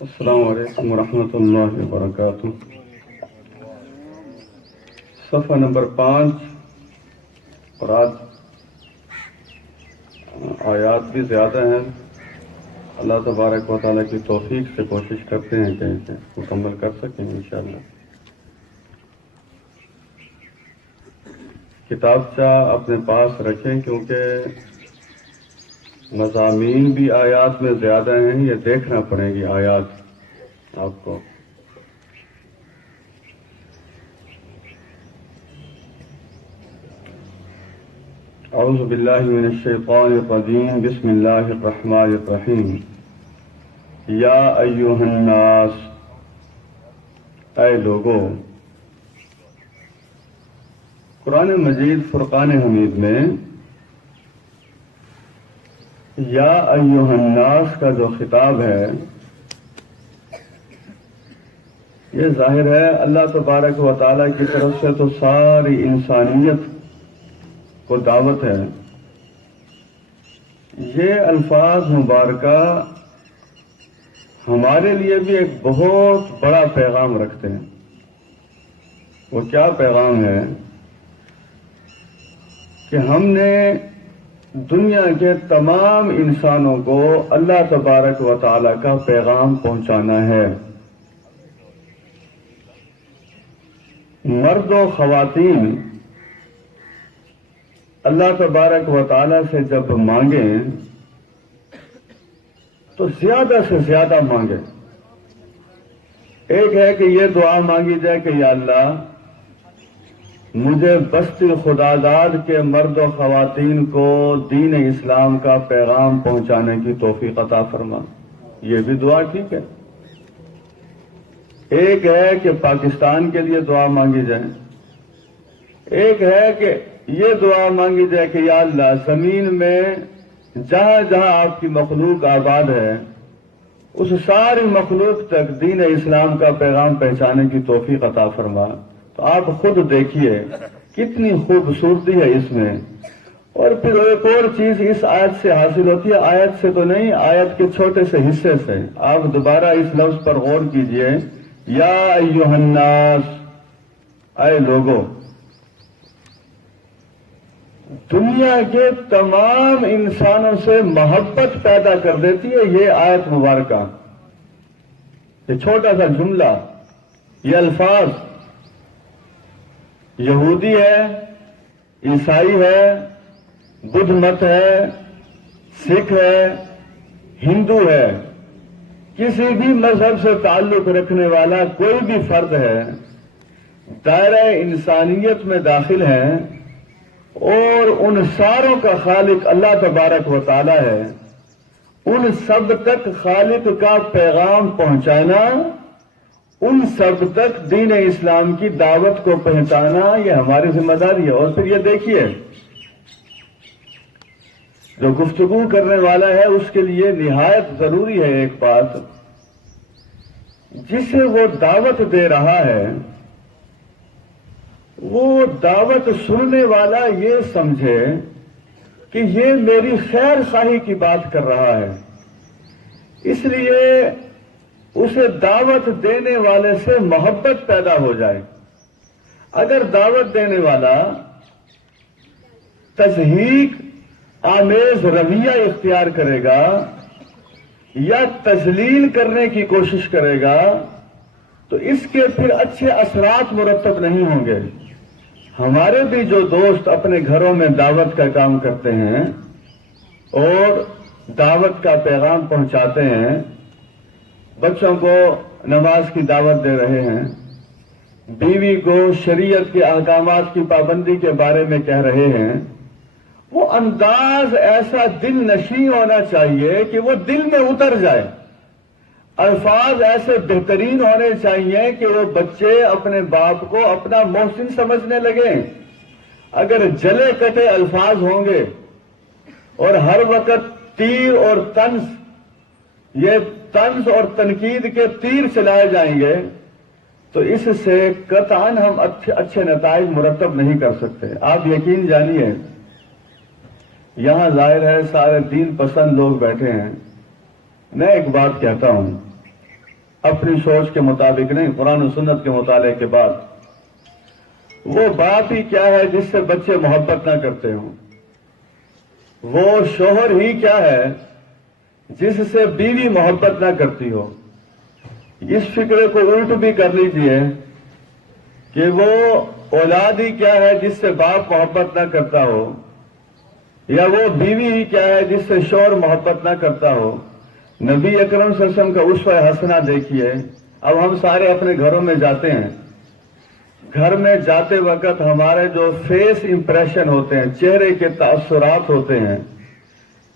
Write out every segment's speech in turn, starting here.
السلام علیکم ورحمۃ اللہ وبرکاتہ۔ صفحہ نمبر 5 اور آج آیات بھی زیادہ ہیں۔ اللہ تبارک و تعالیٰ کی توفیق سے کوشش کرتے ہیں کہ اسے مکمل کر سکیں انشاءاللہ۔ کتابچہ اپنے پاس رکھیں کیونکہ مضامین بھی آیات میں زیادہ ہیں، یہ دیکھنا پڑیں گی آیات آپ کو۔ اعوذ باللہ من الشیطان الرجیم، بسم اللہ الرحمن الرحیم۔ یا ایھا الناس، اے لوگو۔ قرآن مجید فرقان حمید میں یا ایھا الناس کا جو خطاب ہے یہ ظاہر ہے اللہ تبارک و تعالیٰ کی طرف سے تو ساری انسانیت کو دعوت ہے۔ یہ الفاظ مبارکہ ہمارے لیے بھی ایک بہت بڑا پیغام رکھتے ہیں۔ وہ کیا پیغام ہے کہ ہم نے دنیا کے تمام انسانوں کو اللہ تبارک و تعالیٰ کا پیغام پہنچانا ہے۔ مرد و خواتین اللہ تبارک و تعالیٰ سے جب مانگیں تو زیادہ سے زیادہ مانگیں۔ ایک ہے کہ یہ دعا مانگی جائے کہ یا اللہ مجھے بستی خداداد کے مرد و خواتین کو دین اسلام کا پیغام پہنچانے کی توفیق عطا فرما۔ یہ بھی دعا ٹھیک ہے۔ ایک ہے کہ پاکستان کے لیے دعا مانگی جائے، ایک ہے کہ یہ دعا مانگی جائے کہ یا اللہ زمین میں جہاں جہاں آپ کی مخلوق آباد ہے اس ساری مخلوق تک دین اسلام کا پیغام پہنچانے کی توفیق عطا فرما۔ تو آپ خود دیکھیے کتنی خوبصورتی ہے اس میں۔ اور پھر ایک اور چیز اس آیت سے حاصل ہوتی ہے، آیت سے تو نہیں، آیت کے چھوٹے سے حصے سے۔ آپ دوبارہ اس لفظ پر غور کیجئے، یا ایھا الناس، اے لوگو۔ دنیا کے تمام انسانوں سے محبت پیدا کر دیتی ہے یہ آیت مبارکہ۔ یہ چھوٹا سا جملہ، یہ الفاظ، یہودی ہے، عیسائی ہے، بدھ مت ہے، سکھ ہے، ہندو ہے، کسی بھی مذہب سے تعلق رکھنے والا کوئی بھی فرد ہے، دائرہ انسانیت میں داخل ہے اور ان ساروں کا خالق اللہ تبارک و تعالی ہے۔ ان سب تک خالق کا پیغام پہنچانا، ان سب تک دین اسلام کی دعوت کو پہنچانا یہ ہماری ذمہ داری ہے۔ اور پھر یہ دیکھیے جو گفتگو کرنے والا ہے اس کے لیے نہایت ضروری ہے ایک بات، جسے وہ دعوت دے رہا ہے وہ دعوت سننے والا یہ سمجھے کہ یہ میری خیر خواہی کی بات کر رہا ہے، اس لیے اسے دعوت دینے والے سے محبت پیدا ہو جائے۔ اگر دعوت دینے والا تضحیک آمیز رویہ اختیار کرے گا یا تذلیل کرنے کی کوشش کرے گا تو اس کے پھر اچھے اثرات مرتب نہیں ہوں گے۔ ہمارے بھی جو دوست اپنے گھروں میں دعوت کا کام کرتے ہیں اور دعوت کا پیغام پہنچاتے ہیں، بچوں کو نماز کی دعوت دے رہے ہیں، بیوی کو شریعت کے احکامات کی پابندی کے بارے میں کہہ رہے ہیں، وہ انداز ایسا دل نشیں ہونا چاہیے کہ وہ دل میں اتر جائے۔ الفاظ ایسے بہترین ہونے چاہیے کہ وہ بچے اپنے باپ کو اپنا محسن سمجھنے لگیں۔ اگر جلے کٹے الفاظ ہوں گے اور ہر وقت تیر اور طنز اور تنقید کے تیر چلائے جائیں گے تو اس سے قطعاً ہم اچھے نتائج مرتب نہیں کر سکتے۔ آپ یقین جانیے یہاں ظاہر ہے سارے دین پسند لوگ بیٹھے ہیں، میں ایک بات کہتا ہوں، اپنی سوچ کے مطابق نہیں، قرآن و سنت کے مطالعے کے بعد۔ وہ باپ ہی کیا ہے جس سے بچے محبت نہ کرتے ہوں؟ وہ شوہر ہی کیا ہے جس سے بیوی محبت نہ کرتی ہو؟ اس فکر کو الٹ بھی کر لیجئے کہ وہ اولاد ہی کیا ہے جس سے باپ محبت نہ کرتا ہو، یا وہ بیوی ہی کیا ہے جس سے شوہر محبت نہ کرتا ہو۔ نبی اکرم صلی اللہ علیہ وسلم کا اسوہ حسنہ دیکھیے۔ اب ہم سارے اپنے گھروں میں جاتے ہیں، گھر میں جاتے وقت ہمارے جو فیس امپریشن ہوتے ہیں، چہرے کے تاثرات ہوتے ہیں،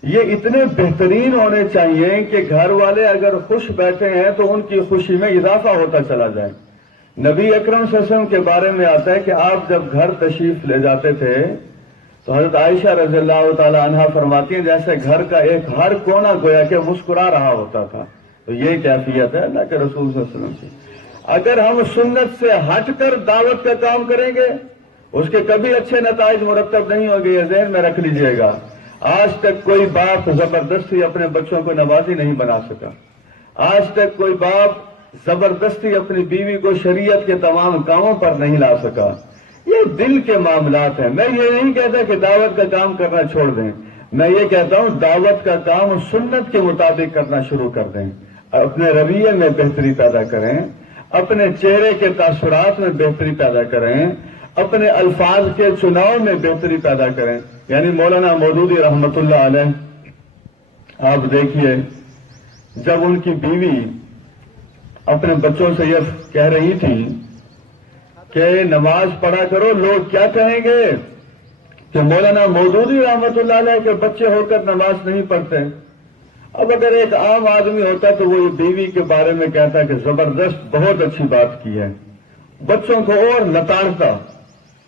یہ اتنے بہترین ہونے چاہیے کہ گھر والے اگر خوش بیٹھے ہیں تو ان کی خوشی میں اضافہ ہوتا چلا جائے۔ نبی اکرم صلی اللہ علیہ وسلم کے بارے میں آتا ہے کہ آپ جب گھر تشریف لے جاتے تھے تو حضرت عائشہ رضی اللہ تعالی عنہا فرماتی ہیں جیسے گھر کا ایک ہر کونا گویا کہ مسکرا رہا ہوتا تھا۔ تو یہ کیفیت ہے اللہ کے رسول صلی اللہ علیہ وسلم کی۔ اگر ہم سنت سے ہٹ کر دعوت کا کام کریں گے اس کے کبھی اچھے نتائج مرتب نہیں ہوں گے، یہ ذہن میں رکھ لیجئے گا۔ آج تک کوئی باپ زبردستی اپنے بچوں کو نمازی نہیں بنا سکا، آج تک کوئی باپ زبردستی اپنی بیوی کو شریعت کے تمام کاموں پر نہیں لا سکا۔ یہ دل کے معاملات ہیں۔ میں یہ نہیں کہتا کہ دعوت کا کام کرنا چھوڑ دیں، میں یہ کہتا ہوں دعوت کا کام سنت کے مطابق کرنا شروع کر دیں، اپنے رویے میں بہتری پیدا کریں، اپنے چہرے کے تاثرات میں بہتری پیدا کریں، اپنے الفاظ کے چناؤ میں بہتری پیدا کریں۔ یعنی مولانا مودودی رحمت اللہ علیہ، آپ دیکھیے جب ان کی بیوی اپنے بچوں سے یہ کہہ رہی تھی کہ نماز پڑھا کرو، لوگ کیا کہیں گے کہ مولانا مودودی رحمت اللہ علیہ کے بچے ہو کر نماز نہیں پڑھتے۔ اب اگر ایک عام آدمی ہوتا تو وہ بیوی کے بارے میں کہتا کہ زبردست، بہت اچھی بات کی ہے، بچوں کو اور لتاڑتا۔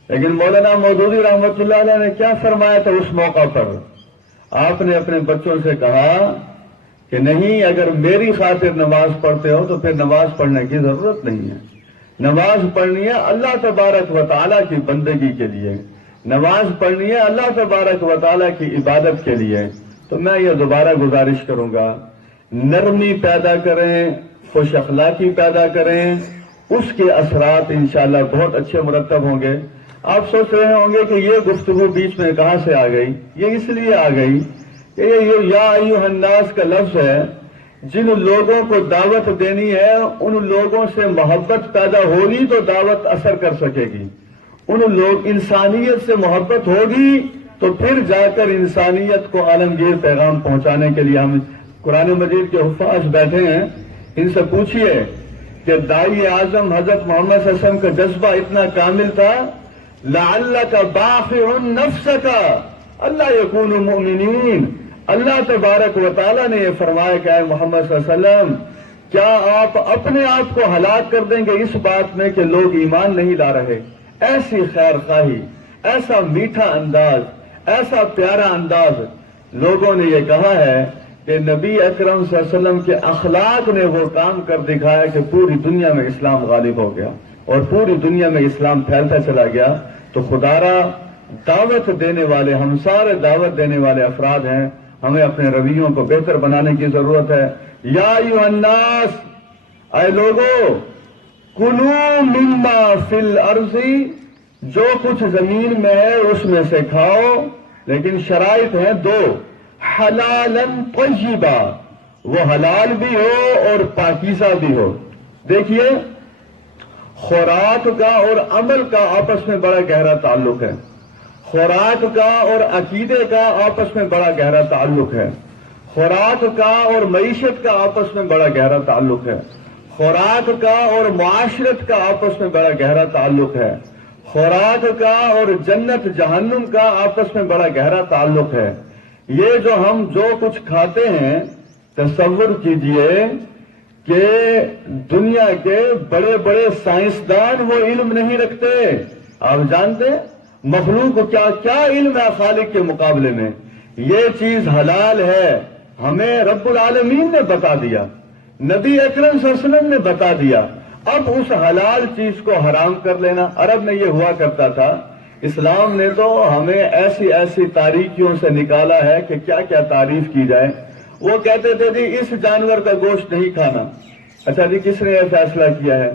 لیکن مولانا مودودی رحمت اللہ علیہ نے کیا فرمایا تھا اس موقع پر؟ آپ نے اپنے بچوں سے کہا کہ نہیں، اگر میری خاطر نماز پڑھتے ہو تو پھر نماز پڑھنے کی ضرورت نہیں ہے۔ نماز پڑھنی ہے اللہ تبارک و تعالیٰ کی بندگی کے لیے، نماز پڑھنی ہے اللہ تبارک و تعالیٰ کی عبادت کے لیے۔ تو میں یہ دوبارہ گزارش کروں گا، نرمی پیدا کریں، خوش اخلاقی پیدا کریں، اس کے اثرات انشاءاللہ بہت اچھے مرتب ہوں گے۔ آپ سوچ رہے ہوں گے کہ یہ گفتگو بیچ میں کہاں سے آ گئی؟ یہ اس لیے آ گئی کہ یہ یا ایھا الناس کا لفظ ہے، جن لوگوں کو دعوت دینی ہے ان لوگوں سے محبت پیدا ہوگی تو دعوت اثر کر سکے گی، انسانیت سے محبت ہوگی تو پھر جا کر انسانیت کو عالمگیر پیغام پہنچانے کے لیے ہم قرآن مجید کے حفاظ بیٹھے ہیں۔ ان سے پوچھئے کہ داعی اعظم حضرت محمد صلی اللہ علیہ وسلم کا جذبہ اتنا کامل تھا، لعلک باخع نفسک الا یکونوا مؤمنین۔ اللہ تبارک و تعالیٰ نے یہ فرمایا کہ اے محمد صلی اللہ علیہ وسلم، کیا آپ اپنے آپ کو ہلاک کر دیں گے اس بات میں کہ لوگ ایمان نہیں لا رہے؟ ایسی خیر خواہی، ایسا میٹھا انداز، ایسا پیارا انداز۔ لوگوں نے یہ کہا ہے کہ نبی اکرم صلی اللہ علیہ وسلم کے اخلاق نے وہ کام کر دکھایا کہ پوری دنیا میں اسلام غالب ہو گیا اور پوری دنیا میں اسلام پھیلتا چلا گیا۔ تو خدارا دعوت دینے والے، ہم سارے دعوت دینے والے افراد ہیں، ہمیں اپنے رویوں کو بہتر بنانے کی ضرورت ہے۔ یا ایھا الناس، اے لوگو، کلوا مما فی الارض، جو کچھ زمین میں ہے اس میں سے کھاؤ، لیکن شرائط ہیں دو، حلالا طیبا، وہ حلال بھی ہو اور پاکیزہ بھی ہو۔ دیکھیے، خوراک کا اور عمل کا آپس میں بڑا گہرا تعلق ہے، خوراک کا اور عقیدے کا آپس میں بڑا گہرا تعلق ہے، خوراک کا اور معیشت کا آپس میں بڑا گہرا تعلق ہے، خوراک کا اور معاشرت کا آپس میں بڑا گہرا تعلق ہے، خوراک کا اور جنت جہنم کا آپس میں بڑا گہرا تعلق ہے۔ یہ جو کچھ کھاتے ہیں، تصور کیجئے کہ دنیا کے بڑے بڑے سائنسدان وہ علم نہیں رکھتے۔ آپ جانتے ہیں مخلوق کیا کیا علم ہے خالق کے مقابلے میں؟ یہ چیز حلال ہے، ہمیں رب العالمین نے بتا دیا، نبی اکرم صلی اللہ علیہ وسلم نے بتا دیا۔ اب اس حلال چیز کو حرام کر لینا، عرب میں یہ ہوا کرتا تھا۔ اسلام نے تو ہمیں ایسی ایسی تاریکیوں سے نکالا ہے کہ کیا کیا تعریف کی جائے۔ وہ کہتے تھے جی اس جانور کا گوشت نہیں کھانا، اچھا جی کس نے یہ فیصلہ کیا ہے؟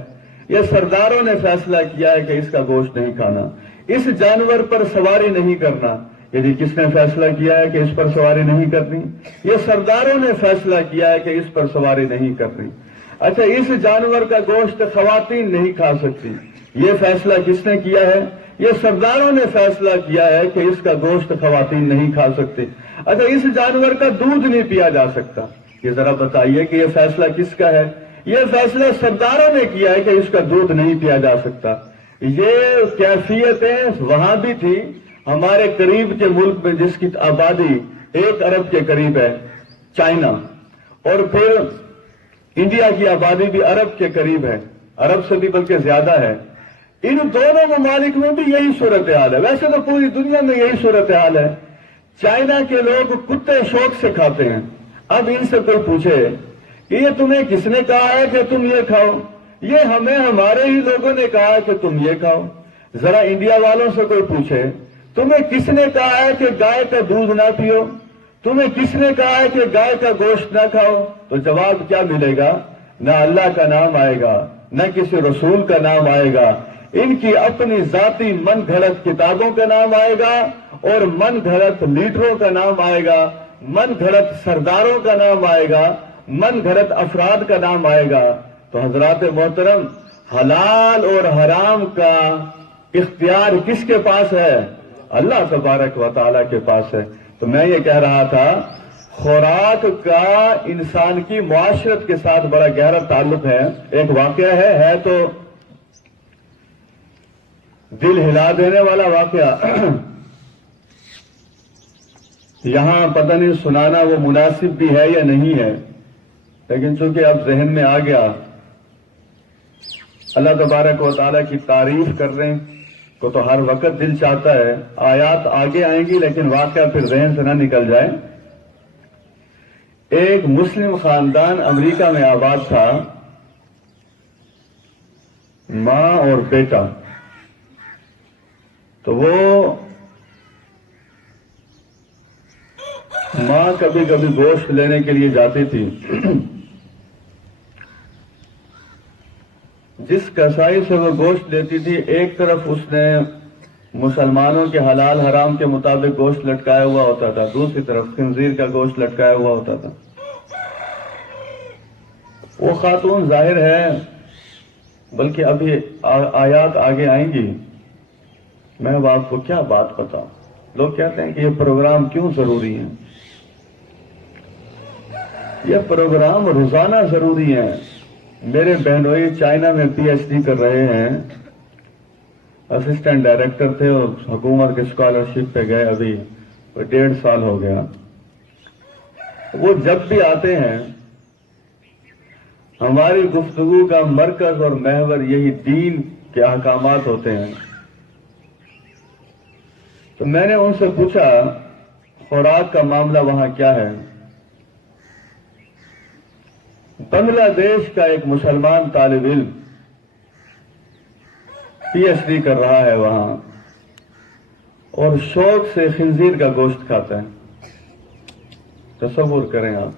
یہ سرداروں نے فیصلہ کیا ہے کہ اس کا گوشت نہیں کھانا، اس جانور پر سواری نہیں کرنا۔ یہ جی کس نے فیصلہ کیا ہے کہ اس پر سواری نہیں کرنی؟ یہ سرداروں نے فیصلہ کیا ہے کہ اس پر سواری نہیں کرنی۔ اچھا اس جانور کا گوشت خواتین نہیں کھا سکتی، یہ فیصلہ کس نے کیا ہے؟ یہ سرداروں نے فیصلہ کیا ہے کہ اس کا گوشت خواتین نہیں کھا سکتی۔ اچھا اس جانور کا دودھ نہیں پیا جا سکتا، یہ ذرا بتائیے کہ یہ فیصلہ کس کا ہے؟ یہ فیصلہ سرداروں نے کیا ہے کہ اس کا دودھ نہیں پیا جا سکتا۔ یہ کیفیتیں وہاں بھی تھی، ہمارے قریب کے ملک میں جس کی آبادی 1 ارب کے قریب ہے، چائنا، اور پھر انڈیا کی آبادی بھی ارب کے قریب ہے، ارب سے بھی بلکہ زیادہ ہے۔ ان دونوں ممالک میں بھی یہی صورتحال ہے، ویسے تو پوری دنیا میں یہی صورتحال ہے۔ چائنا کے لوگ کتے شوق سے کھاتے ہیں۔ اب ان سے کوئی پوچھے کہ یہ تمہیں کس نے کہا ہے کہ تم یہ کھاؤ؟ یہ ہمیں ہمارے ہی لوگوں نے کہا ہے کہ تم یہ کھاؤ۔ ذرا انڈیا والوں سے کوئی پوچھے تمہیں کس نے کہا ہے کہ گائے کا دودھ نہ پیو؟ تمہیں کس نے کہا ہے کہ گائے کا گوشت نہ کھاؤ؟ تو جواب کیا ملے گا؟ نہ اللہ کا نام آئے گا، نہ کسی رسول کا نام آئے گا، ان کی اپنی ذاتی من گھڑت کتابوں کا نام آئے گا، اور من گھڑت لیڈروں کا نام آئے گا، من گھڑت سرداروں کا نام آئے گا، من گھڑت افراد کا نام آئے گا۔ تو حضرات محترم، حلال اور حرام کا اختیار کس کے پاس ہے؟ اللہ تبارک و تعالیٰ کے پاس ہے۔ تو میں یہ کہہ رہا تھا، خوراک کا انسان کی معاشرت کے ساتھ بڑا گہرا تعلق ہے۔ ایک واقعہ ہے تو دل ہلا دینے والا واقعہ، یہاں پتہ نہیں سنانا وہ مناسب بھی ہے یا نہیں ہے، لیکن چونکہ اب ذہن میں آ گیا، اللہ تبارک و تعالیٰ کی تعریف کرنے کو تو ہر وقت دل چاہتا ہے، آیات آگے آئیں گی لیکن واقعہ پھر ذہن سے نہ نکل جائے۔ ایک مسلم خاندان امریکہ میں آباد تھا، ماں اور بیٹا۔ تو وہ ماں کبھی کبھی گوشت لینے کے لیے جاتی تھی، جس کسائی سے وہ گوشت لیتی تھی، ایک طرف اس نے مسلمانوں کے حلال حرام کے مطابق گوشت لٹکایا ہوا ہوتا تھا، دوسری طرف خنزیر کا گوشت لٹکایا ہوا ہوتا تھا۔ وہ خاتون ظاہر ہے، بلکہ ابھی آیات آگے آئیں گی، میں اب آپ کو کیا بات بتاؤں۔ لوگ کہتے ہیں کہ یہ پروگرام کیوں ضروری ہے؟ یہ پروگرام روزانہ ضروری ہے۔ میرے بہنوئی چائنا میں پی ایچ ڈی کر رہے ہیں، اسسٹنٹ ڈائریکٹر تھے اور حکومت کے اسکالرشپ پہ گئے، ابھی 1.5 سال ہو گیا۔ وہ جب بھی آتے ہیں، ہماری گفتگو کا مرکز اور محور یہی دین کے احکامات ہوتے ہیں۔ تو میں نے ان سے پوچھا خوراک کا معاملہ وہاں کیا ہے؟ بنگلہ دیش کا ایک مسلمان طالب علم پی ایچ ڈی کر رہا ہے وہاں، اور شوق سے خنزیر کا گوشت کھاتا ہے۔ تصور کریں آپ،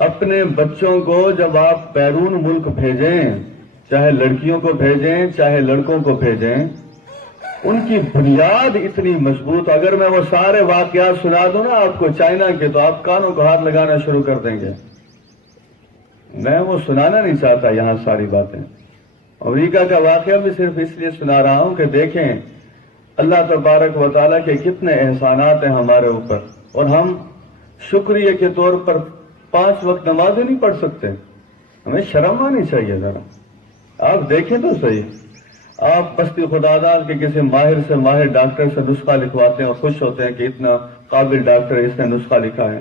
اپنے بچوں کو جب آپ بیرون ملک بھیجیں، چاہے لڑکیوں کو بھیجیں چاہے لڑکوں کو بھیجیں، ان کی بنیاد اتنی مضبوط، اگر میں وہ سارے واقعات سنا دوں نا آپ کو چائنا کے، تو آپ کانوں کو ہاتھ لگانا شروع کر دیں گے۔ میں وہ سنانا نہیں چاہتا یہاں ساری باتیں۔ امریکہ کا واقعہ بھی صرف اس لیے سنا رہا ہوں کہ دیکھیں اللہ تبارک و تعالیٰ کے کتنے احسانات ہیں ہمارے اوپر، اور ہم شکریہ کے طور پر 5 وقت نمازیں نہیں پڑھ سکتے۔ ہمیں شرم آنی چاہیے ذرا۔ آپ دیکھیں تو صحیح، آپ بستی خداداد کے کسی ماہر سے، ماہر ڈاکٹر سے نسخہ لکھواتے ہیں اور خوش ہوتے ہیں کہ اتنا قابل ڈاکٹر ہے، اس نے نسخہ لکھا ہے۔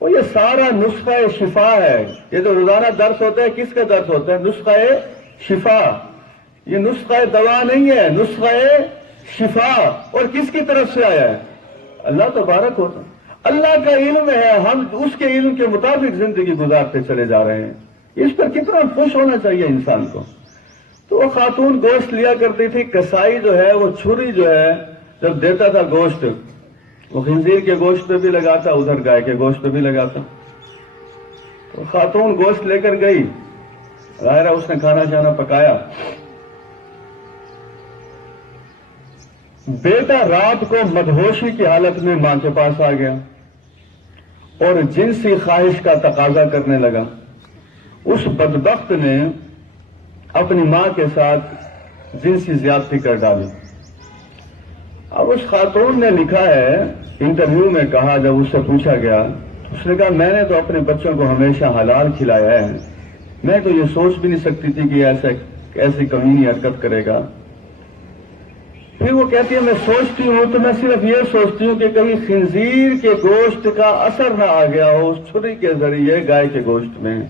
اور یہ سارا نسخہ شفا ہے۔ یہ جو روزانہ درس ہوتا ہے، کس کا درس ہوتا ہے؟ نسخہ شفا۔ یہ نسخہ دوا نہیں ہے، نسخہ شفا۔ اور کس کی طرف سے آیا ہے؟ اللہ تبارک ہوتا ہے۔ اللہ کا علم ہے، ہم اس کے علم کے مطابق زندگی گزارتے چلے جا رہے ہیں۔ اس پر کتنا خوش ہونا چاہیے انسان کو۔ تو وہ خاتون گوشت لیا کرتی تھی، کسائی جو ہے وہ چھری جو ہے جب دیتا تھا گوشت، وہ خنزیر کے گوشت پہ بھی لگاتا، ادھر گائے کے گوشت پہ بھی لگاتا۔ وہ خاتون گوشت لے کر گئی، ظاہر ہے اس نے کھانا شانا پکایا، بیٹا رات کو مدہوشی کی حالت میں ماں کے پاس آ گیا اور جنسی خواہش کا تقاضا کرنے لگا۔ اس بدبخت نے اپنی ماں کے ساتھ جنسی زیادتی کر ڈالی۔ اب اس خاتون نے لکھا ہے، انٹرویو میں کہا، جب اس سے پوچھا گیا، اس نے کہا میں نے تو اپنے بچوں کو ہمیشہ حلال کھلایا ہے، میں تو یہ سوچ بھی نہیں سکتی تھی کہ ایسی کمینی حرکت کرے گا۔ پھر وہ کہتی ہے میں سوچتی ہوں تو میں صرف یہ سوچتی ہوں کہ کہیں خنزیر کے گوشت کا اثر نہ آ گیا ہو اس چھری کے ذریعے گائے کے گوشت میں،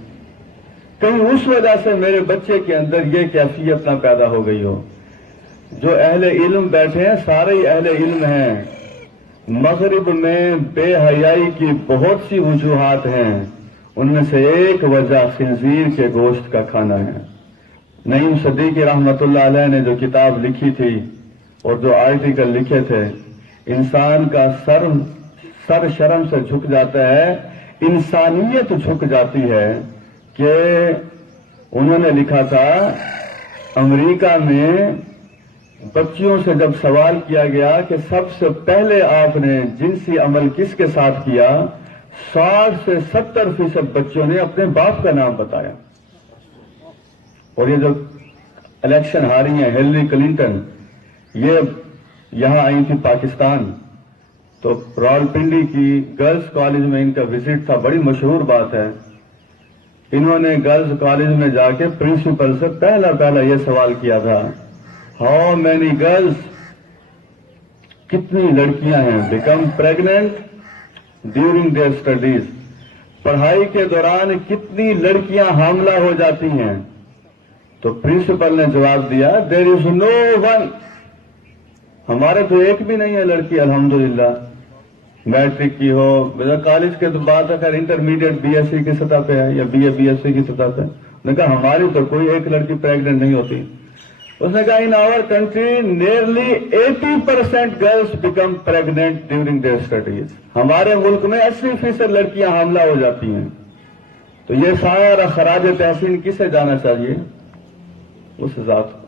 کہیں اس وجہ سے میرے بچے کے اندر یہ کیفیت نہ پیدا ہو گئی ہو۔ جو اہل علم بیٹھے ہیں سارے ہی اہل علم ہیں، مغرب میں بے حیائی کی بہت سی وجوہات ہیں، ان میں سے ایک وجہ خنزیر کے گوشت کا کھانا ہے۔ نعیم صدیقی رحمت اللہ علیہ نے جو کتاب لکھی تھی اور جو آرٹیکل لکھے تھے، انسان کا سر شرم سے جھک جاتا ہے، انسانیت جھک جاتی ہے کہ انہوں نے لکھا تھا امریکہ میں بچیوں سے جب سوال کیا گیا کہ سب سے پہلے آپ نے جنسی عمل کس کے ساتھ کیا، 60 سے 70% بچوں نے اپنے باپ کا نام بتایا۔ اور یہ جو الیکشن ہاری ہیں ہیلری کلنٹن، یہ یہاں آئی تھی پاکستان، تو راولپنڈی کی گرلز کالج میں ان کا وزٹ تھا، بڑی مشہور بات ہے۔ انہوں نے گرلز کالج میں جا کے پرنسپل سے پہلا یہ سوال کیا تھا، ہاؤ مینی گرلز، کتنی لڑکیاں ہیں become pregnant during their studies, پڑھائی کے دوران کتنی لڑکیاں حاملہ ہو جاتی ہیں؟ تو پرنسپل نے جواب دیا دیر از نو ون، ہمارے تو ایک بھی نہیں ہے لڑکی الحمدللہ، میٹرک کی ہو، کالج کے تو بعد اگر انٹرمیڈیٹ بی ایس سی کی سطح پہ ہے یا B A B S C کی سطح پہ، نے کہا ہماری تو کوئی ایک لڑکی پریگننٹ نہیں ہوتی۔ اس نے کہا in our country nearly 80% girls become pregnant during their studies, ہمارے ملک میں 80% لڑکیاں حاملہ ہو جاتی ہیں۔ تو یہ سارا خراج تحسین کسے جانا چاہیے؟ اس ذات کو۔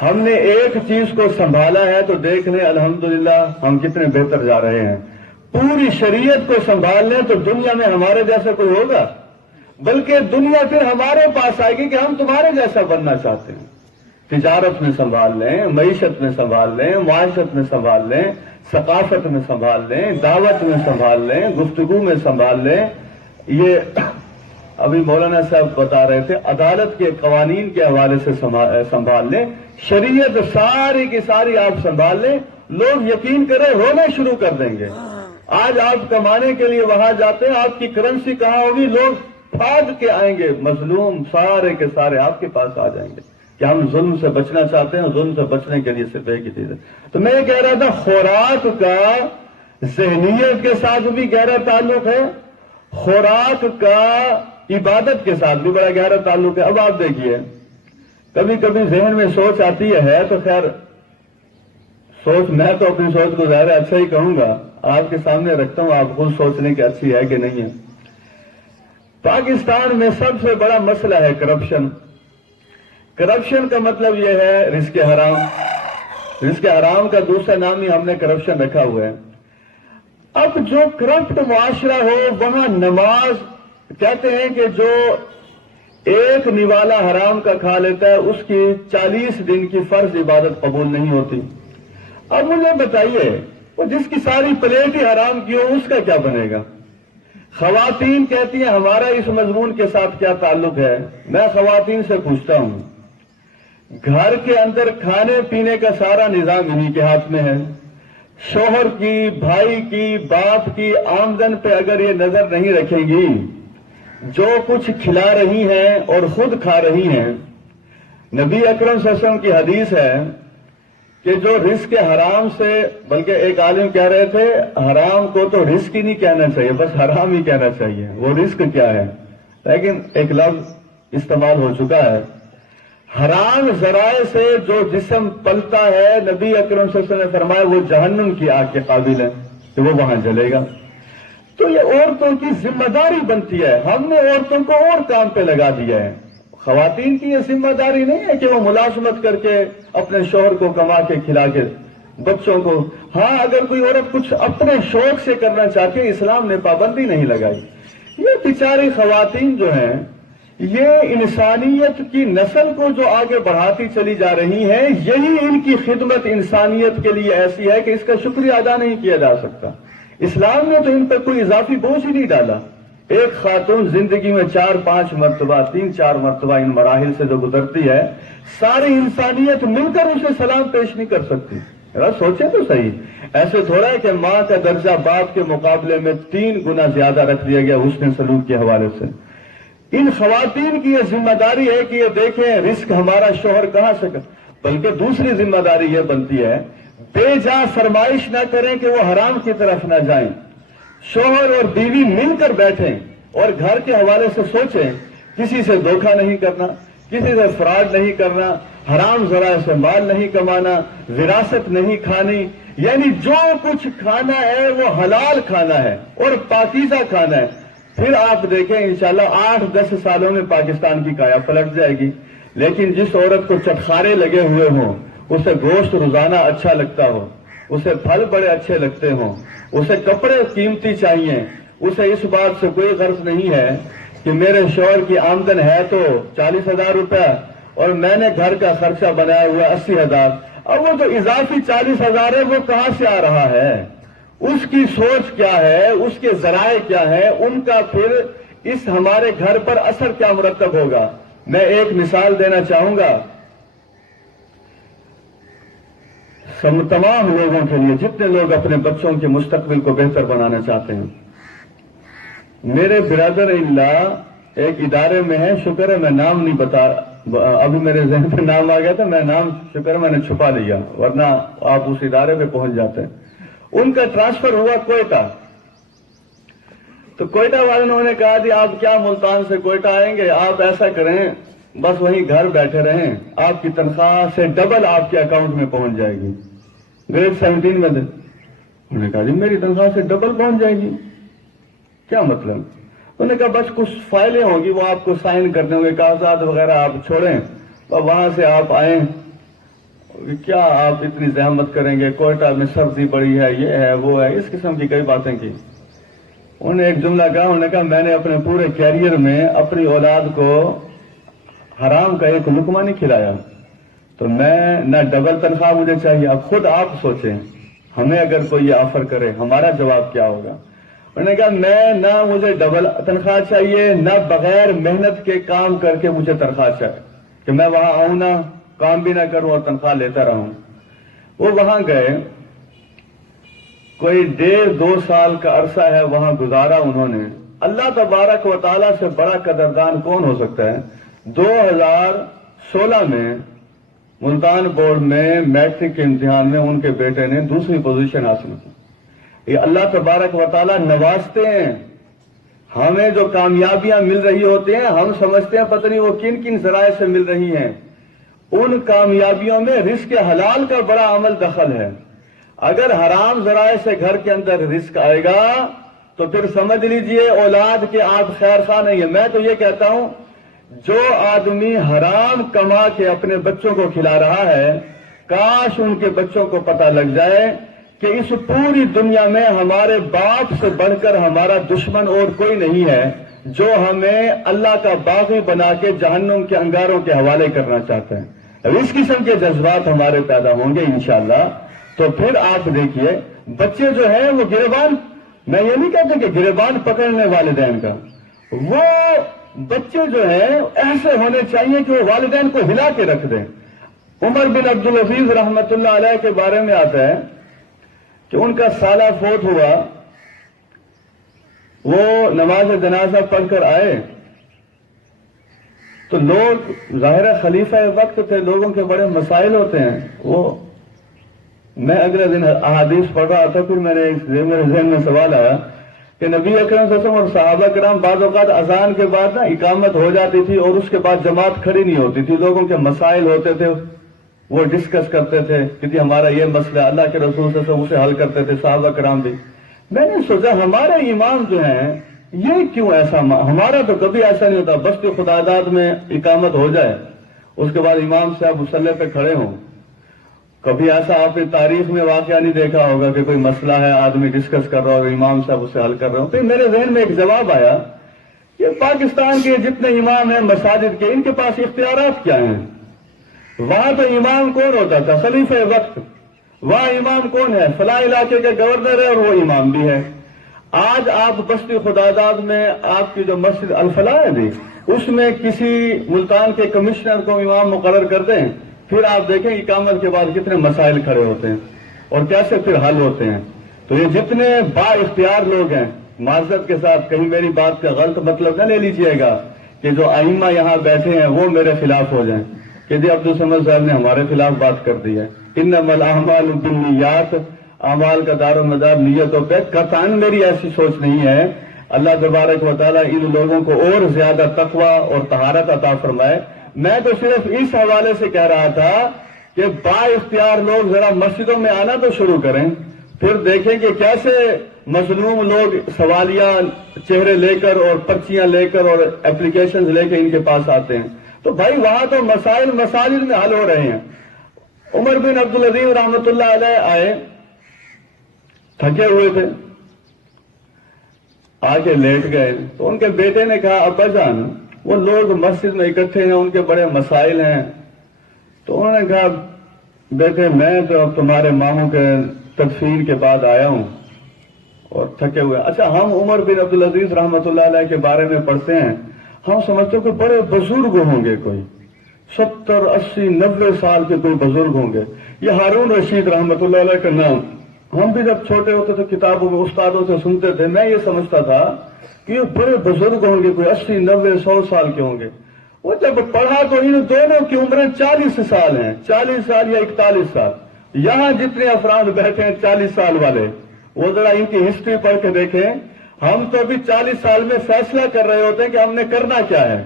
ہم نے ایک چیز کو سنبھالا ہے تو دیکھ لیں الحمدللہ ہم کتنے بہتر جا رہے ہیں۔ پوری شریعت کو سنبھال لیں تو دنیا میں ہمارے جیسا کوئی ہوگا، بلکہ دنیا پھر ہمارے پاس آئے گی کہ ہم تمہارے جیسا بننا چاہتے ہیں۔ تجارت میں سنبھال لیں، معیشت میں سنبھال لیں، معاشرت میں سنبھال لیں، ثقافت میں سنبھال لیں، دعوت میں سنبھال لیں، گفتگو میں سنبھال لیں۔ یہ ابھی مولانا صاحب بتا رہے تھے عدالت کے قوانین کے حوالے سے سنبھال لیں، شریعت ساری کی ساری آپ سنبھال لیں، لوگ یقین کریں رونا شروع کر دیں گے۔ آج آپ کمانے کے لیے وہاں جاتے ہیں، آپ کی کرنسی کہاں ہوگی، لوگ پھاگ کے آئیں گے، مظلوم سارے کے سارے آپ کے پاس آ جائیں گے کہ ہم ظلم سے بچنا چاہتے ہیں، ظلم سے بچنے کے لیے صرف ایک ہی چیز ہے۔ تو میں یہ کہہ رہا تھا خوراک کا ذہنیت کے ساتھ بھی گہرا تعلق ہے، خوراک کا عبادت کے ساتھ بھی بڑا گہرا تعلق ہے۔ اب آپ دیکھیے کبھی کبھی ذہن میں سوچ آتی ہے تو خیر سوچ، میں تو اپنی سوچ کو ظاہر اچھا ہی کہوں گا، آپ کے سامنے رکھتا ہوں، آپ خود سوچنے کی اچھی ہے کہ نہیں ہے۔ پاکستان میں سب سے بڑا مسئلہ ہے کرپشن۔ کرپشن کا مطلب یہ ہے رزق حرام، رزق حرام کا دوسرا نام ہی ہم نے کرپشن رکھا ہوا ہے۔ اب جو کرپٹ معاشرہ ہو وہاں نماز، کہتے ہیں کہ جو ایک نوالا حرام کا کھا لیتا ہے اس کی 40 دن کی فرض عبادت قبول نہیں ہوتی۔ اب مجھے بتائیے وہ جس کی ساری پلیٹ ہی حرام کی ہو اس کا کیا بنے گا؟ خواتین کہتی ہیں ہمارا اس مضمون کے ساتھ کیا تعلق ہے؟ میں خواتین سے پوچھتا ہوں، گھر کے اندر کھانے پینے کا سارا نظام انہی کے ہاتھ میں ہے، شوہر کی، بھائی کی، باپ کی آمدن پہ اگر یہ نظر نہیں رکھیں گی، جو کچھ کھلا رہی ہیں اور خود کھا رہی ہیں، نبی اکرم صلی اللہ علیہ وسلم کی حدیث ہے کہ جو رزق حرام سے، بلکہ ایک عالم کہہ رہے تھے حرام کو تو رزق ہی نہیں کہنا چاہیے، بس حرام ہی کہنا چاہیے، وہ رزق کیا ہے، لیکن ایک لفظ استعمال ہو چکا ہے۔ حرام ذرائع سے جو جسم پلتا ہے، نبی اکرم صلی اللہ علیہ وسلم نے فرمایا وہ جہنم کی آگ کے قابل ہے کہ وہ وہاں جلے گا۔ تو یہ عورتوں کی ذمہ داری بنتی ہے. ہم نے عورتوں کو اور کام پہ لگا دیا ہے. خواتین کی یہ ذمہ داری نہیں ہے کہ وہ ملازمت کر کے اپنے شوہر کو کما کے کھلا کے بچوں کو. ہاں اگر کوئی عورت کچھ اپنے شوق سے کرنا چاہتی ہے اسلام نے پابندی نہیں لگائی. یہ بیچاری خواتین جو ہیں یہ انسانیت کی نسل کو جو آگے بڑھاتی چلی جا رہی ہیں, یہی ان کی خدمت انسانیت کے لیے ایسی ہے کہ اس کا شکریہ ادا نہیں کیا جا سکتا. اسلام نے تو ان پر کوئی اضافی بوجھ ہی نہیں ڈالا. ایک خاتون زندگی میں 4-5 مرتبہ 3-4 مرتبہ ان مراحل سے جو گزرتی ہے, ساری انسانیت مل کر اسے سلام پیش نہیں کر سکتی. ذرا سوچیں تو صحیح. ایسے تھوڑا ہے کہ ماں کا درجہ باپ کے مقابلے میں 3 گنا زیادہ رکھ دیا گیا حسن سلوک کے حوالے سے. ان خواتین کی یہ ذمہ داری ہے کہ یہ دیکھیں رزق ہمارا شوہر کہاں سے بلکہ دوسری ذمہ داری یہ بنتی ہے بے جا فرمائش نہ کریں کہ وہ حرام کی طرف نہ جائیں. شوہر اور بیوی مل کر بیٹھیں اور گھر کے حوالے سے سوچیں کسی سے دھوکہ نہیں کرنا, کسی سے فراڈ نہیں کرنا, حرام ذرائع سے مال نہیں کمانا, وراثت نہیں کھانی. یعنی جو کچھ کھانا ہے وہ حلال کھانا ہے اور پاکیزہ کھانا ہے. پھر آپ دیکھیں انشاءاللہ 8-10 سالوں میں پاکستان کی کایا پلٹ جائے گی. لیکن جس عورت کو چٹخارے لگے ہوئے ہوں, اسے گوشت روزانہ اچھا لگتا ہو, اسے پھل بڑے اچھے لگتے ہوں, اسے کپڑے قیمتی چاہیے, اسے اس بات سے کوئی غرض نہیں ہے کہ میرے شوہر کی آمدن ہے تو 40,000 روپے اور میں نے گھر کا خرچہ بنایا ہوا 80,000, اب وہ جو اضافی 40,000 ہے وہ کہاں سے آ رہا ہے, اس کی سوچ کیا ہے, اس کے ذرائع کیا ہے, ان کا پھر اس ہمارے گھر پر اثر کیا مرتب ہوگا. میں ایک مثال دینا چاہوں گا تمام لوگوں کے لیے جتنے لوگ اپنے بچوں کے مستقبل کو بہتر بنانا چاہتے ہیں. میرے برادر اللہ ایک ادارے میں ہے, شکر ہے میں نام نہیں بتا, ابھی میرے ذہن میں نام آ گیا تھا, میں نام شکر ہے میں نے چھپا لیا ورنہ آپ اس ادارے پہ پہنچ جاتے ہیں. ان کا ٹرانسفر ہوا کوئٹہ, تو کوئٹہ والوں نے کہا جی آپ کیا ملتان سے کوئٹہ آئیں گے, آپ ایسا کریں بس وہیں گھر بیٹھے رہیں, آپ کی تنخواہ سے ڈبل آپ کے اکاؤنٹ میں پہنچ جائے گی. گریڈ 17 میں انہوں نے کہا جی میری تنخواہ سے ڈبل پہنچ جائے گی, کیا مطلب؟ انہوں نے کہا بس کچھ فائلیں ہوں گی وہ آپ کو سائن کرنے ہوں گے, کاغذات وغیرہ آپ چھوڑیں اور وہاں سے آپ آئیں. کیا آپ اتنی زحمت کریں گے, کوئٹہ میں سردی بڑی ہے, یہ ہے وہ ہے, اس قسم کی کئی باتیں کی. انہوں نے ایک جملہ کہا, انہوں نے کہا میں نے اپنے پورے کیریئر میں اپنی اولاد کو حرام کا ایک لقمہ نہیں کھلایا, تو میں نہ ڈبل تنخواہ مجھے چاہیے. اب خود آپ سوچیں ہمیں اگر کوئی یہ آفر کرے ہمارا جواب کیا ہوگا. انہوں نے کہا میں نہ مجھے ڈبل تنخواہ چاہیے, نہ بغیر محنت کے کام کر کے مجھے تنخواہ چاہیے کہ میں وہاں آؤں نا, کام بھی نہ کروں اور تنخواہ لیتا رہوں. وہ وہاں گئے, کوئی 1.5-2 سال کا عرصہ ہے وہاں گزارا انہوں نے. اللہ تبارک و تعالیٰ سے بڑا قدردان کون ہو سکتا ہے. 2016 میں ملتان بورڈ میں میٹرک کے امتحان میں ان کے بیٹے نے 2ری پوزیشن حاصل کی. یہ اللہ تبارک و تعالیٰ نوازتے ہیں. ہمیں جو کامیابیاں مل رہی ہوتی ہیں ہم سمجھتے ہیں پتہ نہیں وہ کن کن ذرائع سے مل رہی ہیں. ان کامیابیوں میں رزق حلال کا بڑا عمل دخل ہے. اگر حرام ذرائع سے گھر کے اندر رزق آئے گا تو پھر سمجھ لیجئے اولاد کے آپ خیر خواہ نہیں ہے. میں تو یہ کہتا ہوں جو آدمی حرام کما کے اپنے بچوں کو کھلا رہا ہے, کاش ان کے بچوں کو پتہ لگ جائے کہ اس پوری دنیا میں ہمارے باپ سے بڑھ کر ہمارا دشمن اور کوئی نہیں ہے جو ہمیں اللہ کا باغی بنا کے جہنم کے انگاروں کے حوالے کرنا چاہتے ہیں. اس قسم کے جذبات ہمارے پیدا ہوں گے انشاءاللہ, تو پھر آپ دیکھیے بچے جو ہیں وہ گریبان, میں یہ نہیں کہتا کہ گریبان پکڑنے والدین کا, وہ بچے جو ہیں ایسے ہونے چاہیے کہ وہ والدین کو ہلا کے رکھ دیں. عمر بن عبدالعزیز رحمت اللہ علیہ کے بارے میں آتا ہے کہ ان کا سالہ فوت ہوا, وہ نماز جنازہ پڑھ کر آئے تو لوگ, ظاہر خلیفہ وقت تھے, لوگوں کے بڑے مسائل ہوتے ہیں. وہ میں اگلے دن احادیث پڑھ رہا تھا, پھر میرے ذہن میں سوال آیا کہ نبی اکرم صلی اللہ علیہ وسلم اور صحابہ کرام بعض اوقات اذان کے بعد نا اقامت ہو جاتی تھی اور اس کے بعد جماعت کھڑی نہیں ہوتی تھی, لوگوں کے مسائل ہوتے تھے وہ ڈسکس کرتے تھے کہ ہمارا یہ مسئلہ, اللہ کے رسول صلی اللہ علیہ وسلم اسے حل کرتے تھے, صحابہ کرام بھی. میں نے سوچا ہمارے امام جو ہیں یہ کیوں ایسا، ہمارا تو کبھی ایسا نہیں ہوتا، بس کہ خدا داد میں اقامت ہو جائے اس کے بعد امام صاحب مصلی پہ کھڑے ہوں. کبھی ایسا آپ نے تاریخ میں واقعہ نہیں دیکھا ہوگا کہ کوئی مسئلہ ہے آدمی ڈسکس کر رہا ہو امام صاحب اسے حل کر رہے ہوں. پھر میرے ذہن میں ایک جواب آیا کہ پاکستان کے جتنے امام ہیں مساجد کے، ان کے پاس اختیارات کیا ہیں؟ وہاں تو امام کون ہوتا تھا؟ خلیفہ وقت. وہاں امام کون ہے؟ فلاں علاقے کے گورنر ہے اور وہ امام بھی ہے. آج آپ بستی خداداد میں آپ کی جو مسجد الفلاح ہے بھی، اس میں کسی ملتان کے کمشنر کو امام مقرر کر دیں، پھر آپ دیکھیں اقامت کے بعد کتنے مسائل کھڑے ہوتے ہیں اور کیسے پھر حل ہوتے ہیں. تو یہ جتنے با اختیار لوگ ہیں، معذرت کے ساتھ کہیں میری بات کا غلط مطلب نہ لے لیجئے گا کہ جو ائمہ یہاں بیٹھے ہیں وہ میرے خلاف ہو جائیں کہ جی عبدالصمد صاحب نے ہمارے خلاف بات کر دی ہے. انما الاعمال بالنیات، اعمال کا دار و مدار نیتوں پہ. قطعاً میری ایسی سوچ نہیں ہے. اللہ تبارک و تعالیٰ ان لوگوں کو اور زیادہ تقوی اور طہارت عطا فرمائے. میں تو صرف اس حوالے سے کہہ رہا تھا کہ با اختیار لوگ ذرا مسجدوں میں آنا تو شروع کریں، پھر دیکھیں کہ کیسے مظلوم لوگ سوالیہ چہرے لے کر اور پرچیاں لے کر اور اپلیکیشنز لے کے ان کے پاس آتے ہیں. تو بھائی وہاں تو مسائل مساجد میں حل ہو رہے ہیں. عمر بن عبدالعزیز رحمۃ اللہ علیہ آئے، تھکے ہوئے تھے، آ کے لیٹ گئے. تو ان کے بیٹے نے کہا ابا جان وہ لوگ مسجد میں اکٹھے ہیں، ان کے بڑے مسائل ہیں. تو انہوں نے کہا بیٹے میں تو اب تمہارے ماموں کے تدفین کے بعد آیا ہوں اور تھکے ہوئے. اچھا ہم عمر بن عبدالعزیز رحمۃ اللہ علیہ کے بارے میں پڑھتے ہیں، ہم سمجھتے ہیں کہ بڑے بزرگ ہوں گے، کوئی 70 80 90 سال کے کوئی بزرگ ہوں گے. یہ ہارون رشید رحمۃ اللہ علیہ کا نام ہم بھی جب چھوٹے ہوتے تھے کتابوں میں استادوں سے سنتے تھے، میں یہ سمجھتا تھا کہ یہ بڑے بزرگ ہوں گے، کوئی 80 90 100 سال کے ہوں گے. وہ جب پڑھا تو ان دونوں کی عمریں 40 سال ہیں، 40 سال یا 41 سال. یہاں جتنے افراد بیٹھے ہیں 40 سال والے، وہ ذرا ان کی ہسٹری پڑھ کے دیکھیں. ہم تو ابھی 40 سال میں فیصلہ کر رہے ہوتے ہیں کہ ہم نے کرنا کیا ہے.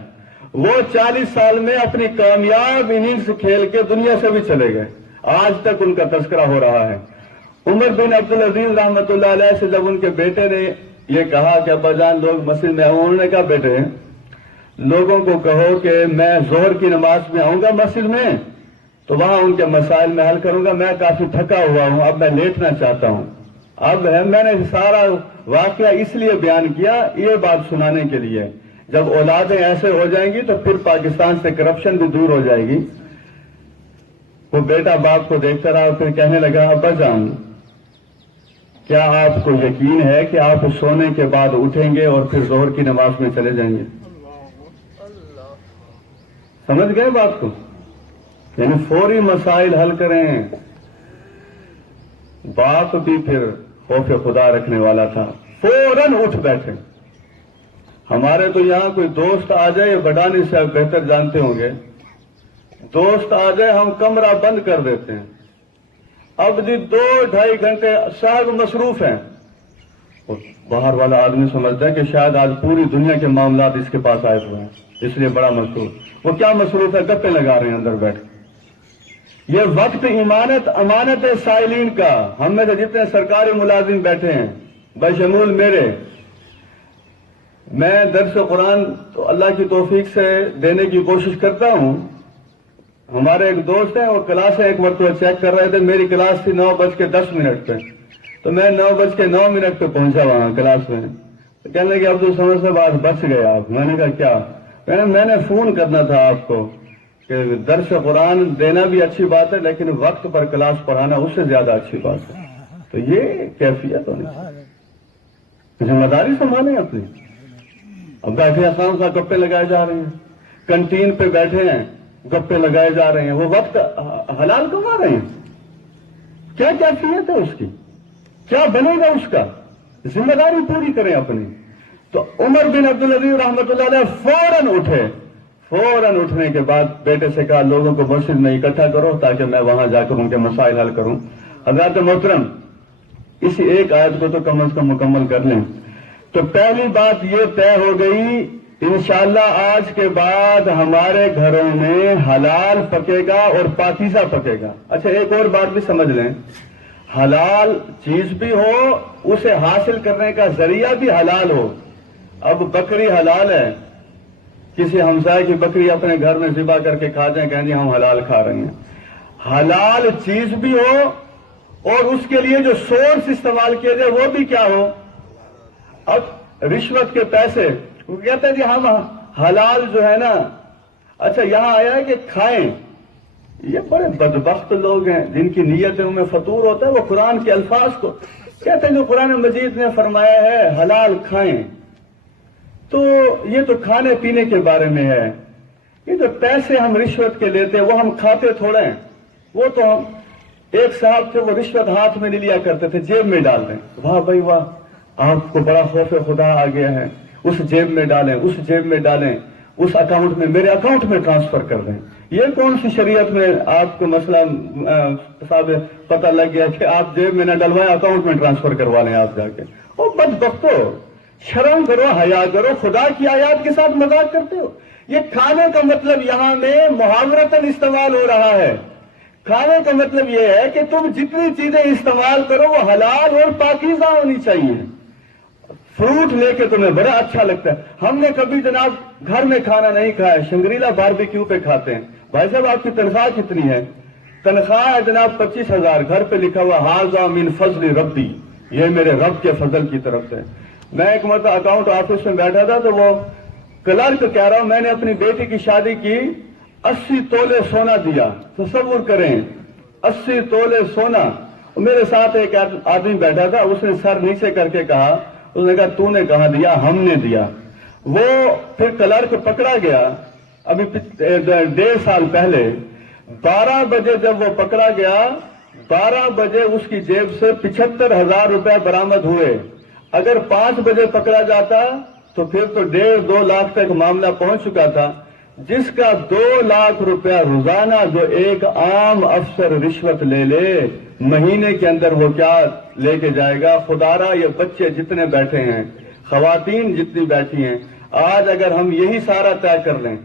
وہ 40 سال میں اپنی کامیاب اننگز کھیل کے دنیا سے بھی چلے گئے، آج تک ان کا تذکرہ ہو رہا ہے. عمر بن عبدالعزیز رحمۃ اللہ علیہ سے جب ان کے بیٹے نے یہ کہا کہ ابا جان لوگ مسجد میں آؤں، انہوں نے کہا بیٹے لوگوں کو کہو کہ میں ظہر کی نماز میں آؤں گا مسجد میں تو وہاں ان کے مسائل میں حل کروں گا. میں کافی تھکا ہوا ہوں، اب میں لیٹنا چاہتا ہوں. اب میں نے سارا واقعہ اس لیے بیان کیا، یہ بات سنانے کے لیے. جب اولادیں ایسے ہو جائیں گی تو پھر پاکستان سے کرپشن بھی دور ہو جائے گی. وہ بیٹا باپ کو دیکھتا رہا، پھر کہنے لگا ابا جان کیا آپ کو یقین ہے کہ آپ سونے کے بعد اٹھیں گے اور پھر ظہر کی نماز میں چلے جائیں گے؟ سمجھ گئے بات کو؟ یعنی فوری مسائل حل کریں. باپ بھی پھر خوف خدا رکھنے والا تھا، فوراً اٹھ بیٹھے. ہمارے تو یہاں کوئی دوست آ جائے، بڈانی صاحب بہتر جانتے ہوں گے، دوست آ جائے ہم کمرہ بند کر دیتے ہیں. اب جی 2-2.5 گھنٹے صاحب مصروف ہیں. باہر والا آدمی سمجھتا ہے کہ شاید آج پوری دنیا کے معاملات اس کے پاس آئے ہوئے ہیں، اس لیے بڑا مصروف. وہ کیا مصروف ہے؟ گپے لگا رہے ہیں اندر بیٹھ. یہ وقت امانت ہے سائلین کا. ہم میں سے جتنے سرکاری ملازم بیٹھے ہیں بشمول میرے، میں درس قرآن تو اللہ کی توفیق سے دینے کی کوشش کرتا ہوں. ہمارے ایک دوست ہیں، وہ کلاس ایک مرتبہ چیک کر رہے تھے، میری کلاس تھی 9:10 پہ، تو میں 9:09 پہ پہنچا وہاں کلاس میں. تو کہنے لگے عبدالصمد صاحب آج بچ گئے آپ. میں نے کہا کیا؟ میں نے فون کرنا تھا آپ کو کہ درس قرآن دینا بھی اچھی بات ہے لیکن وقت پر کلاس پڑھانا اس سے زیادہ اچھی بات ہے. تو یہ کیفیت ہونی چاہیے. ذمہ داری سنبھالیں اپنی. اب بیٹھے آسان سا گپے لگائے جا رہے ہیں، کنٹین پہ بیٹھے ہیں گپے لگائے جا رہے ہیں، وہ وقت حلال کما رہے ہیں. کیا کیفیت ہے اس کی؟ کیا بنے گا اس کا؟ ذمہ داری پوری کریں اپنی. تو عمر بن عبدالعزیز رحمۃ اللہ علیہ فوراً اٹھے. فوراً اٹھنے کے بعد بیٹے سے کہا لوگوں کو مسجد میں اکٹھا کرو تاکہ میں وہاں جا کر ان کے مسائل حل کروں. حضرات محترم اسی ایک آیت کو تو کم از کم مکمل کر لیں. تو پہلی بات یہ طے ہو گئی انشاءاللہ آج کے بعد ہمارے گھروں میں حلال پکے گا اور پاکیزہ پکے گا. اچھا ایک اور بات بھی سمجھ لیں، حلال چیز بھی ہو، اسے حاصل کرنے کا ذریعہ بھی حلال ہو. اب بکری حلال ہے، کسی ہمسائے کی بکری اپنے گھر میں ذبح کر کے کھا جائیں، کہیں جی ہم حلال کھا رہے ہیں. حلال چیز بھی ہو اور اس کے لیے جو سورس استعمال کیا جائے وہ بھی کیا ہو. اب رشوت کے پیسے، وہ کہتے ہیں جی ہم حلال جو ہے نا، اچھا یہاں آیا ہے کہ کھائیں. یہ بڑے بدبخت لوگ ہیں جن کی نیتوں میں فطور ہوتا ہے، وہ قرآن کے الفاظ کو کہتے ہیں جو قرآن مجید نے فرمایا ہے حلال کھائیں، تو یہ تو کھانے پینے کے بارے میں ہے. یہ جو پیسے ہم رشوت کے لیتے ہیں وہ ہم کھاتے تھوڑے ہیں. وہ تو ہم ایک صاحب تھے، وہ رشوت ہاتھ میں نہیں لیا کرتے تھے، جیب میں ڈال دیں. واہ بھائی واہ، آپ کو بڑا خوف خدا آ گیا ہے. اس جیب میں ڈالیں، اس جیب میں ڈالیں، اس اکاؤنٹ میں، میرے اکاؤنٹ میں ٹرانسفر کر دیں. یہ کون سی شریعت میں آپ کو مسئلہ صاحب پتہ لگ گیا کہ آپ جیب میں نہ ڈلوائیں، اکاؤنٹ میں ٹرانسفر کروا لیں آپ جا کے. او بدبختو، شرم کرو، حیا کرو، خدا کی آیات کے ساتھ مذاق کرتے ہو. یہ کھانے کا مطلب یہاں میں محاورتاً استعمال ہو رہا ہے. کھانے کا مطلب یہ ہے کہ تم جتنی چیزیں استعمال کرو وہ حلال اور پاکیزہ ہونی چاہیے. فروٹ لے کے تمہیں بڑا اچھا لگتا ہے. ہم نے کبھی جناب گھر میں کھانا نہیں کھایا، شنگریلا باربیکیو پہ کھاتے ہیں. بھائی صاحب آپ کی تنخواہ کتنی ہے؟ تنخواہ ہے جناب 25,000. گھر پہ لکھا ہوا ہاذا من فضل ربی، یہ میرے رب کے فضل کی طرف سے. میں ایک مرتبہ اکاؤنٹ آفس میں بیٹھا تھا تو وہ کلرک کہہ رہا ہوں میں نے اپنی بیٹی کی شادی کی، 80 تولے سونا دیا. تصور کریں 80 تولے سونا. میرے ساتھ ایک آدمی بیٹھا تھا، اس نے سر نیچے کر کے کہا، اس نے کہا تو نے کہاں دیا؟ ہم نے دیا. وہ پھر کلرک پکڑا گیا ابھی 1.5 سال پہلے. 12 بجے جب وہ پکڑا گیا، 12 بجے اس کی جیب سے 75,000 روپے برآمد ہوئے. اگر 5 بجے پکڑا جاتا تو پھر تو 1.5-2 لاکھ تک معاملہ پہنچ چکا تھا. جس کا 2 لاکھ روپیہ روزانہ جو ایک عام افسر رشوت لے لے، مہینے کے اندر وہ کیا لے کے جائے گا؟ خدارا یہ بچے جتنے بیٹھے ہیں، خواتین جتنی بیٹھی ہیں، آج اگر ہم یہی سارا طے کر لیں،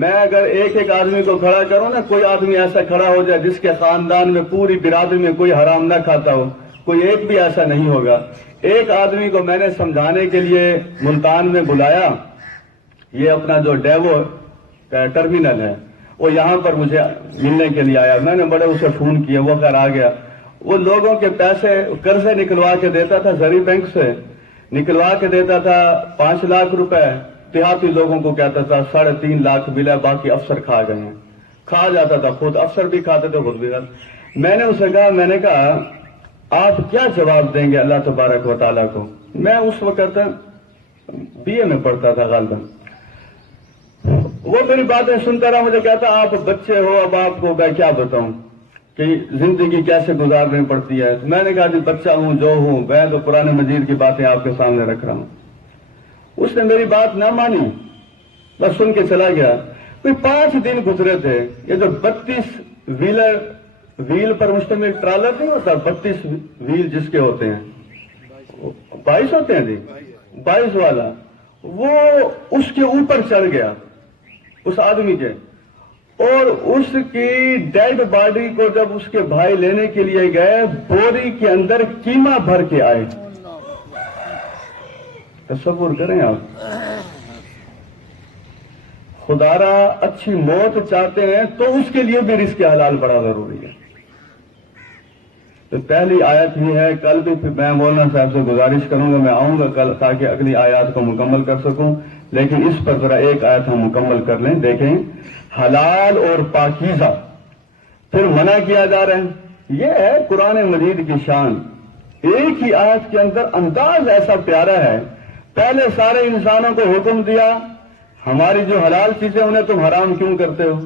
میں اگر ایک آدمی کو کھڑا کروں نا، کوئی آدمی ایسا کھڑا ہو جائے جس کے خاندان میں پوری برادری میں کوئی حرام نہ کھاتا ہو، کوئی ایک بھی ایسا نہیں ہوگا. ایک آدمی کو میں نے سمجھانے کے لیے ملتان میں بلایا. یہ اپنا جو ڈیوو ٹرمینل ہے وہ یہاں پر مجھے ملنے کے لیے آیا. میں نے بڑے اسے فون کیا، وہ خیر آ گیا. وہ لوگوں کے پیسے قرضے نکلوا کے دیتا تھا، زری بینک سے نکلوا کے دیتا تھا 5 لاکھ روپے. دیہاتی لوگوں کو کہتا تھا 3.5 لاکھ ملا، باقی افسر کھا گئے ہیں. کھا جاتا تھا، خود افسر بھی کھاتے تھے، خود بھی. میں نے اسے کہا، میں نے کہا آپ کیا جواب دیں گے اللہ تبارک و تعالیٰ کو؟ میں اس وقت BA میں پڑھتا تھا غالباً. وہ میری باتیں سنتا رہا، مجھے کہتا آپ بچے ہو، اب آپ کو میں کیا بتاؤں کہ زندگی کیسے گزارنی پڑتی ہے. میں نے کہا جی بچہ ہوں جو ہوں، میں تو قرآن مجید کی باتیں آپ کے سامنے رکھ رہا ہوں. اس نے میری بات نہ مانی، بس سن کے چلا گیا. کوئی 5 دن گزرے تھے. یہ جو 32 ویل پر مشتمل ٹرالر نہیں ہوتا، 32 ویل جس کے ہوتے ہیں، 22 ہوتے ہیں جی، 22 والا، وہ اس کے اوپر چڑھ گیا اس آدمی کے، اور اس کی ڈیڈ باڈی کو جب اس کے بھائی لینے کے لیے گئے، بوری کے اندر قیمہ بھر کے آئے. تصور کریں آپ. خدارا اچھی موت چاہتے ہیں تو اس کے لیے بھی رزق حلال بڑا ضروری ہے. تو پہلی آیت یہ ہے. کل بھی میں مولانا صاحب سے گزارش کروں گا، میں آؤں گا کل تاکہ اگلی آیات کو مکمل کر سکوں، لیکن اس پر ذرا ایک آیت ہم مکمل کر لیں. دیکھیں حلال اور پاکیزہ پھر منع کیا جا رہا ہے. یہ ہے قرآن مجید کی شان. ایک ہی آیت کے اندر انداز ایسا پیارا ہے. پہلے سارے انسانوں کو حکم دیا، ہماری جو حلال چیزیں انہیں تم حرام کیوں کرتے ہو؟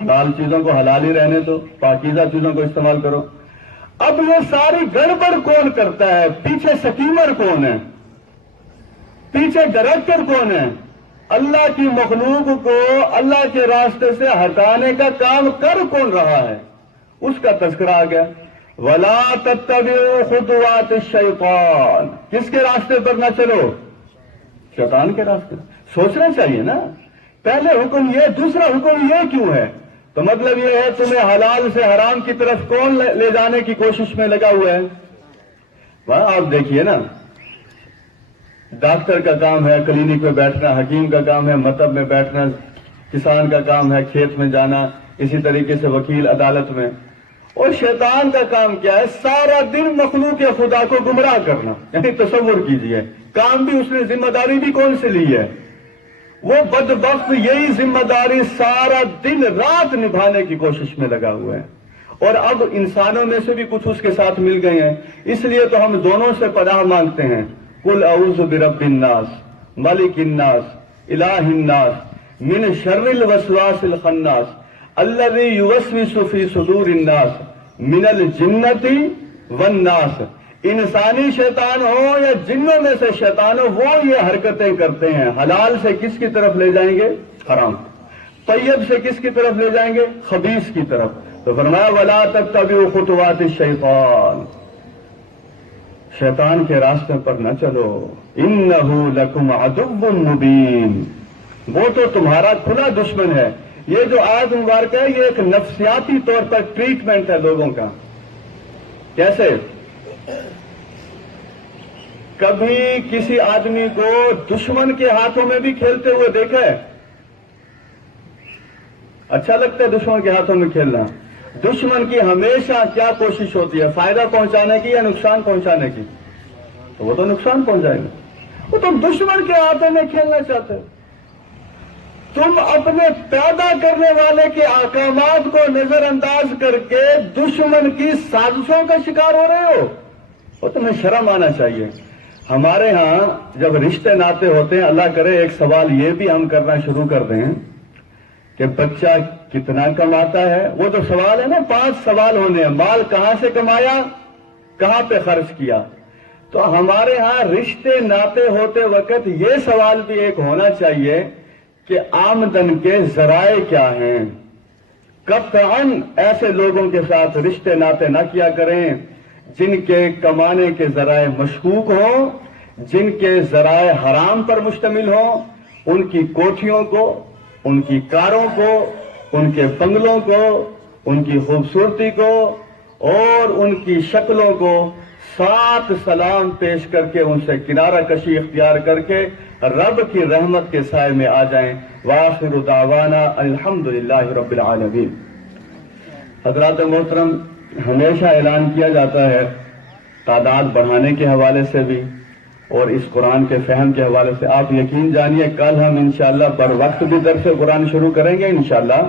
حلال چیزوں کو حلال ہی رہنے دو، پاکیزہ چیزوں کو استعمال کرو. اب یہ ساری گڑبڑ کون کرتا ہے؟ پیچھے سکیمر کون ہے؟ پیچھے ڈائریکٹر کون ہے؟ اللہ کی مخلوق کو اللہ کے راستے سے ہٹانے کا کام کر کون رہا ہے؟ اس کا تذکرہ آ گیا. وَلَا تَتَّبِعُوا خُطُوَاتِ الشَّيْطَانِ. کس کے راستے پر نہ چلو؟ شیطان کے راستے. سوچنا چاہیے نا، پہلے حکم یہ، دوسرا حکم یہ کیوں ہے؟ تو مطلب یہ ہے تمہیں حلال سے حرام کی طرف کون لے جانے کی کوشش میں لگا ہوا ہے؟ وہاں آپ دیکھیے نا، ڈاکٹر کا کام ہے کلینک میں بیٹھنا، حکیم کا کام ہے مطب میں بیٹھنا، کسان کا کام ہے کھیت میں جانا، اسی طریقے سے وکیل عدالت میں، اور شیطان کا کام کیا ہے؟ سارا دن مخلوق خدا کو گمراہ کرنا۔ یعنی تصور کیجئے، کام بھی اس نے ذمہ داری بھی کون سے لی ہے؟ وہ بدبخت یہی ذمہ داری سارا دن رات نبھانے کی کوشش میں لگا ہوا ہے، اور اب انسانوں میں سے بھی کچھ اس کے ساتھ مل گئے ہیں۔ اس لیے تو ہم دونوں سے پناہ مانگتے ہیں، قل اعوذ برب الناس ملک الناس الہ الناس من شر الوسواس الخناس الذی یوسوس فی صدور الناس من الجنۃ والناس۔ انسانی شیطان ہو یا جنوں میں سے شیطان ہو، وہ یہ حرکتیں کرتے ہیں۔ حلال سے کس کی طرف لے جائیں گے؟ حرام۔ طیب سے کس کی طرف لے جائیں گے؟ خبیث کی طرف۔ تو فرمایا وَلَا تَتَّبِعُوا خُطُوَاتِ الشَّيْطَانِ، شیطان کے راستے پر نہ چلو، إِنَّهُ لَكُمْ عَدُوٌّ مُبِينٌ، وہ تو تمہارا کھلا دشمن ہے۔ یہ جو آیت مبارکہ ہے، یہ ایک نفسیاتی طور پر ٹریٹمنٹ ہے لوگوں کا۔ کیسے؟ کبھی کسی آدمی کو دشمن کے ہاتھوں میں بھی کھیلتے ہوئے دیکھا ہے؟ اچھا لگتا ہے دشمن کے ہاتھوں میں کھیلنا؟ دشمن کی ہمیشہ کیا کوشش ہوتی ہے؟ فائدہ پہنچانے کی یا نقصان پہنچانے کی؟ تو وہ تو نقصان پہنچائے گا، وہ تو دشمن کے ہاتھوں میں کھیلنا چاہتے۔ تم اپنے پیدا کرنے والے کے احکامات کو نظر انداز کر کے دشمن کی سازشوں کا شکار ہو رہے ہو، وہ تمہیں شرم آنا چاہیے۔ ہمارے ہاں جب رشتے ناتے ہوتے ہیں، اللہ کرے ایک سوال یہ بھی ہم کرنا شروع کر دیں کہ بچہ کتنا کماتا ہے؟ وہ تو سوال ہے نا، 5 سوال ہونے ہیں، مال کہاں سے کمایا، کہاں پہ خرچ کیا۔ تو ہمارے ہاں رشتے ناتے ہوتے وقت یہ سوال بھی ایک ہونا چاہیے کہ آمدن کے ذرائع کیا ہیں۔ قطعاً ایسے لوگوں کے ساتھ رشتے ناتے نہ کیا کریں جن کے کمانے کے ذرائع مشکوک ہوں، جن کے ذرائع حرام پر مشتمل ہوں۔ ان کی کوٹھیوں کو، ان کی کاروں کو، ان کے بنگلوں کو، ان کی خوبصورتی کو اور ان کی شکلوں کو 7 سلام پیش کر کے ان سے کنارہ کشی اختیار کر کے رب کی رحمت کے سائے میں آ جائیں۔ وآخر دعوانا الحمدللہ رب العالمین۔ حضرات محترم، ہمیشہ اعلان کیا جاتا ہے تعداد بڑھانے کے حوالے سے بھی اور اس قرآن کے فہم کے حوالے سے۔ آپ یقین جانیے کل ہم انشاءاللہ بر وقت بھی درس قرآن شروع کریں گے انشاءاللہ۔